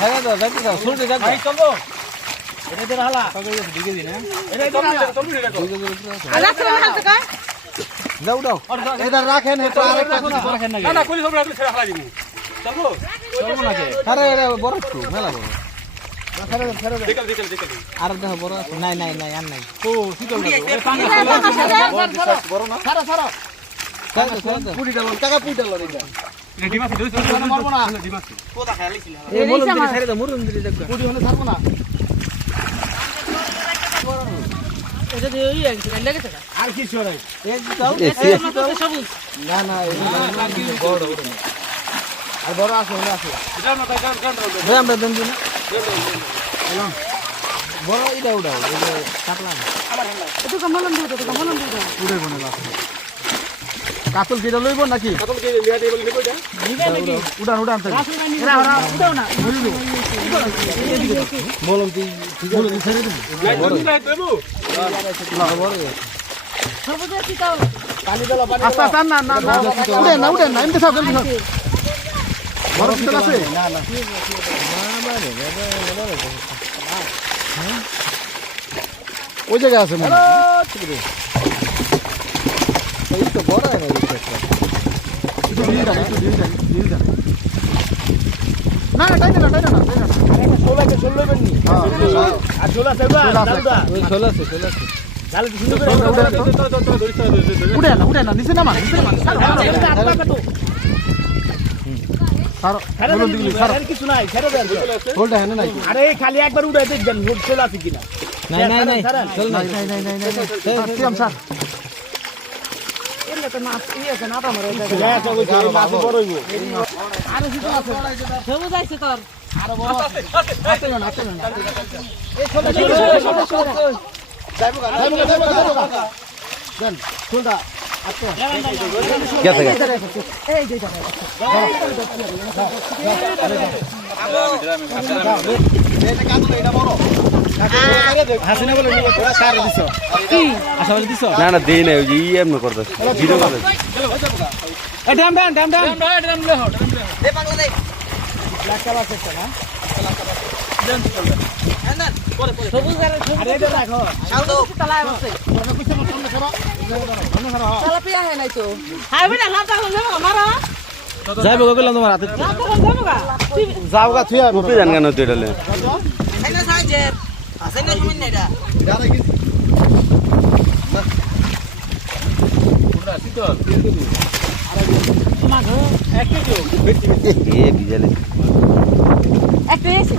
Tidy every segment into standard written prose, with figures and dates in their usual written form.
হ্যাঁ দাও যাইতে দাও শুরুতে যাক ভাই চলো এটা তো হালা দিকে দিন এটা তো চলো এটা তো আলা তো হালতে কা যাও দাও এটা রাখেন এটা আরেকটা রাখেন না না কলি সব রাখলে ছেড়ে হালা দিমু চলো চলবো না কে আরে এটা বড় একটু মেলা বড় দেখাল আর দেখো বড় আছে নাই নাই নাই আর নাই ও শীতল বড় না ছাড়ো ছাড়ো পুরি ডাল টাকা পুরি ডাল এটা রেডি মাছ ধরে মারবো না রেডি মাছ কোদা খাইলিছিল এই মুরুম দিলে ছেড়ে দাও মুরুম দিলে দেখো পুরি হলে ছাড়বো না এটা দিয়ে এই লেগেছে আর কি ছড়াই এই দাও সবুজ না না বড় আর বড় আছে না আছে এটা না তাই কান ভাই আমরা দেন দিন বড় এটা উড়াও এই যে কাটলাম এটা কমলন দিয়ে উড়ে বনে লাভ কাতল কেটে লইব নাকি কাতল কে লিয়া টেবিল নিবো এটা উড়ান উড়ান তো এরা উঠাও না বলম তুই ঠিক আছে ছেড়ে দিবি বড় নাই দেবো না বড় সবুজ কি তাও পানি দাও পানি আস্তে আস্তে না না না উড়ে না এমনি সব বড় কিছু আছে না না ওই জায়গা আছে মানে এই তো বড় হয় না না না টাইনা না ষোলাকে ষোলো বেননি আর ষোলা সেবা ষোলা আছে উড়ে না নিচে নামা কিছু নাই আরে খালি একবার উড়াই দেখবেন ষোলা আছে কিনা নাই তো মাছ আছে না আমার সবুজ আছে তোর না না দেই না ওই যে এমন করতেছ ভিডিও করতেছ সবুজ আর এটা রাখো তালা আছে তালা পিয়া হয় নাই তো হাইবে না লাটা হলো আমারা যাইব গেলাম তোমার হাতে লাটা হলো গা যাও গা থিয়া উপরে জান কেন তুই এটালে এনে সাইজের আছে না শুনুন না এটা জানা কি এ বিজালে একটা এসে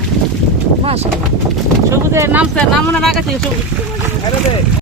মাশাআল্লাহ সবুজের নাম মনে রাখাছে সবুজ